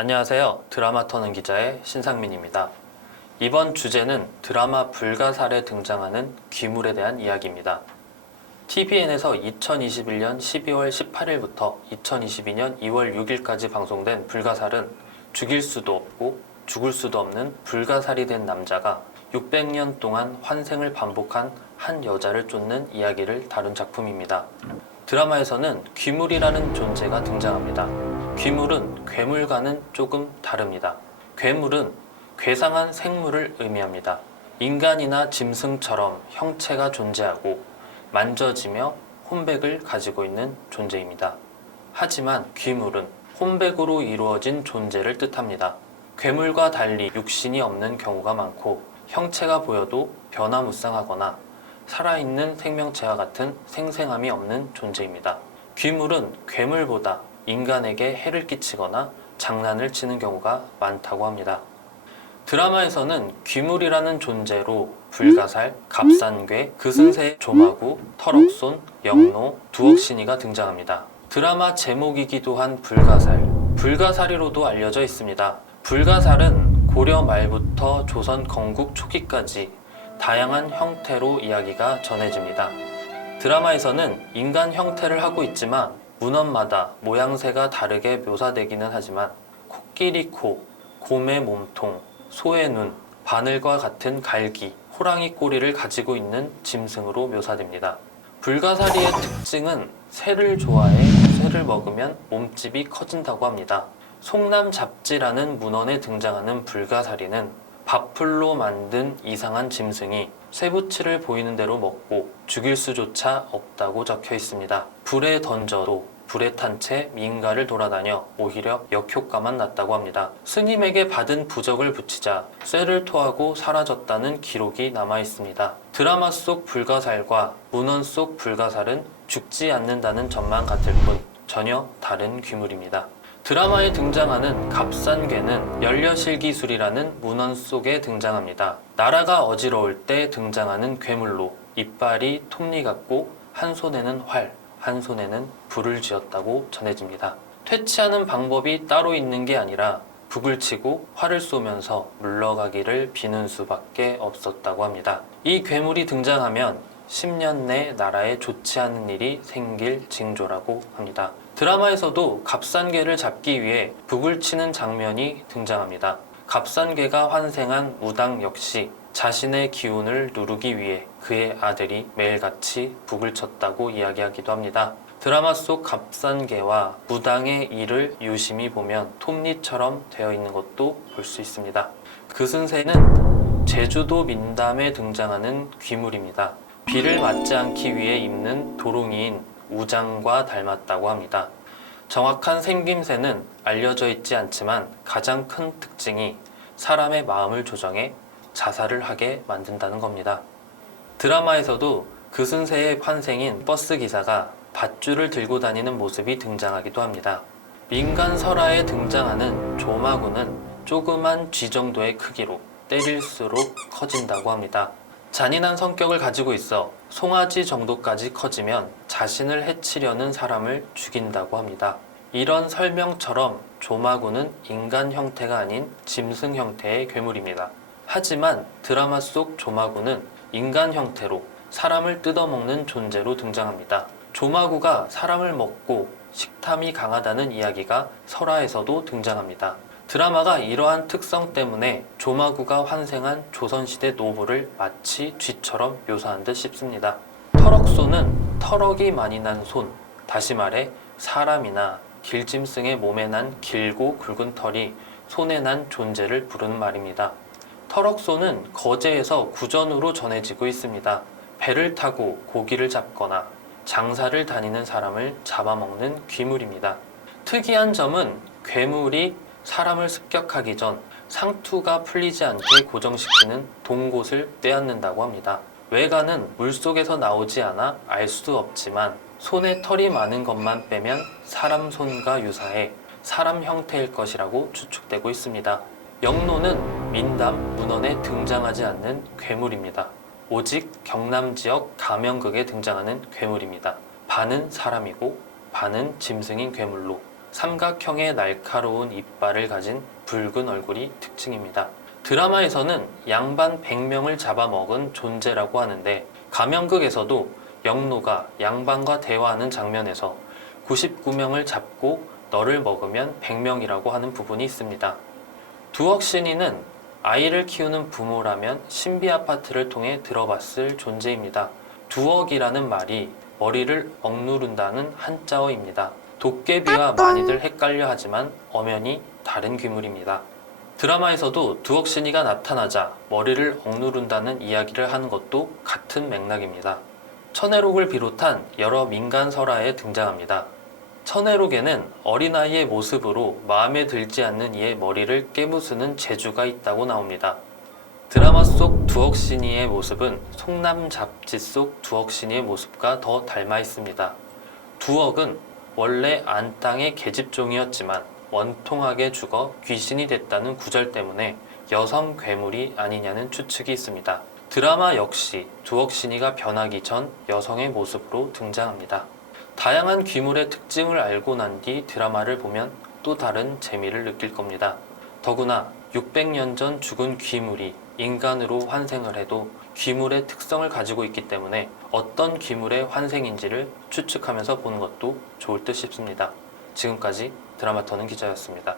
안녕하세요. 드라마 터는 기자의 신상민입니다. 이번 주제는 드라마 불가사리에 등장하는 귀물에 대한 이야기입니다. TVN에서 2021년 12월 18일부터 2022년 2월 6일까지 방송된 불가사리는 죽일 수도 없고 죽을 수도 없는 불가사리 된 남자가 600년 동안 환생을 반복한 한 여자를 쫓는 이야기를 다룬 작품입니다. 드라마에서는 귀물이라는 존재가 등장합니다. 귀물은 괴물과는 조금 다릅니다. 괴물은 괴상한 생물을 의미합니다. 인간이나 짐승처럼 형체가 존재하고 만져지며 혼백을 가지고 있는 존재입니다. 하지만 귀물은 혼백으로 이루어진 존재를 뜻합니다. 괴물과 달리 육신이 없는 경우가 많고 형체가 보여도 변화무쌍하거나 살아있는 생명체와 같은 생생함이 없는 존재입니다. 귀물은 괴물보다 인간에게 해를 끼치거나 장난을 치는 경우가 많다고 합니다. 드라마에서는 귀물이라는 존재로 불가살, 갑산괴, 그승세, 조마구, 털옥손, 영노, 두억신이가 등장합니다. 드라마 제목이기도 한 불가살, 불가사리로도 알려져 있습니다. 불가살은 고려 말부터 조선 건국 초기까지 다양한 형태로 이야기가 전해집니다. 드라마에서는 인간 형태를 하고 있지만 문헌마다 모양새가 다르게 묘사되기는 하지만 코끼리 코, 곰의 몸통, 소의 눈, 바늘과 같은 갈기, 호랑이 꼬리를 가지고 있는 짐승으로 묘사됩니다. 불가사리의 특징은 새를 좋아해 새를 먹으면 몸집이 커진다고 합니다. 송남잡지라는 문헌에 등장하는 불가사리는 밥풀로 만든 이상한 짐승이 쇠붙이를 보이는 대로 먹고 죽일 수조차 없다고 적혀 있습니다. 불에 던져도 불에 탄 채 민가를 돌아다녀 오히려 역효과만 났다고 합니다. 스님에게 받은 부적을 붙이자 쇠를 토하고 사라졌다는 기록이 남아 있습니다. 드라마 속 불가살과 문헌 속 불가살은 죽지 않는다는 점만 같을 뿐 전혀 다른 귀물입니다. 드라마에 등장하는 갑산괴는 열려실기술이라는 문헌 속에 등장합니다. 나라가 어지러울 때 등장하는 괴물로 이빨이 톱니 같고 한 손에는 활, 한 손에는 불을 쥐었다고 전해집니다. 퇴치하는 방법이 따로 있는 게 아니라 북을 치고 활을 쏘면서 물러가기를 비는 수밖에 없었다고 합니다. 이 괴물이 등장하면 10년 내 나라에 좋지 않은 일이 생길 징조라고 합니다. 드라마에서도 갑산괴를 잡기 위해 북을 치는 장면이 등장합니다. 갑산괴가 환생한 무당 역시 자신의 기운을 누르기 위해 그의 아들이 매일같이 북을 쳤다고 이야기하기도 합니다. 드라마 속 갑산괴와 무당의 일을 유심히 보면 톱니처럼 되어 있는 것도 볼 수 있습니다. 그승세는 제주도 민담에 등장하는 귀물입니다. 비를 맞지 않기 위해 입는 도롱이인 우장과 닮았다고 합니다. 정확한 생김새는 알려져 있지 않지만 가장 큰 특징이 사람의 마음을 조정해 자살을 하게 만든다는 겁니다. 드라마에서도 그승세의 환생인 버스 기사가 밧줄을 들고 다니는 모습이 등장하기도 합니다. 민간설화에 등장하는 조마구는 조그만 쥐 정도의 크기로 때릴수록 커진다고 합니다. 잔인한 성격을 가지고 있어 송아지 정도까지 커지면 자신을 해치려는 사람을 죽인다고 합니다. 이런 설명처럼 조마구는 인간 형태가 아닌 짐승 형태의 괴물입니다. 하지만 드라마 속 조마구는 인간 형태로 사람을 뜯어먹는 존재로 등장합니다. 조마구가 사람을 먹고 식탐이 강하다는 이야기가 설화에서도 등장합니다. 드라마가 이러한 특성 때문에 조마구가 환생한 조선시대 노부를 마치 쥐처럼 묘사한 듯 싶습니다. 털옥손은 털럭이 많이 난 손, 다시 말해 사람이나 길짐승의 몸에 난 길고 굵은 털이 손에 난 존재를 부르는 말입니다. 털옥손은 거제에서 구전으로 전해지고 있습니다. 배를 타고 고기를 잡거나 장사를 다니는 사람을 잡아먹는 귀물입니다. 특이한 점은 괴물이 사람을 습격하기 전 상투가 풀리지 않게 고정시키는 동곳을 빼앗는다고 합니다. 외관은 물속에서 나오지 않아 알 수 없지만 손에 털이 많은 것만 빼면 사람 손과 유사해 사람 형태일 것이라고 추측되고 있습니다. 영노는 민담 문헌에 등장하지 않는 괴물입니다. 오직 경남 지역 가명극에 등장하는 괴물입니다. 반은 사람이고 반은 짐승인 괴물로 삼각형의 날카로운 이빨을 가진 붉은 얼굴이 특징입니다. 드라마에서는 양반 100명을 잡아먹은 존재라고 하는데 가면극에서도 영로가 양반과 대화하는 장면에서 99명을 잡고 너를 먹으면 100명이라고 하는 부분이 있습니다. 두억신이는 아이를 키우는 부모라면 신비 아파트를 통해 들어봤을 존재입니다. 두억이라는 말이 머리를 억누른다는 한자어입니다. 도깨비와 많이들 헷갈려 하지만 엄연히 다른 귀물입니다. 드라마에서도 두억신이가 나타나자 머리를 억누른다는 이야기를 하는 것도 같은 맥락입니다. 천혜록을 비롯한 여러 민간 설화에 등장합니다. 천혜록에는 어린아이의 모습으로 마음에 들지 않는 이의 머리를 깨부수는 재주가 있다고 나옵니다. 드라마 속 두억신이의 모습은 송남잡지 속 두억신이의 모습과 더 닮아 있습니다. 두억은 원래 안땅의 계집종이었지만 원통하게 죽어 귀신이 됐다는 구절 때문에 여성 괴물이 아니냐는 추측이 있습니다. 드라마 역시 두억신이가 변하기 전 여성의 모습으로 등장합니다. 다양한 귀물의 특징을 알고 난 뒤 드라마를 보면 또 다른 재미를 느낄 겁니다. 더구나 600년 전 죽은 귀물이 인간으로 환생을 해도 귀물의 특성을 가지고 있기 때문에 어떤 귀물의 환생인지를 추측하면서 보는 것도 좋을 듯 싶습니다. 지금까지 드라마터는 기자였습니다.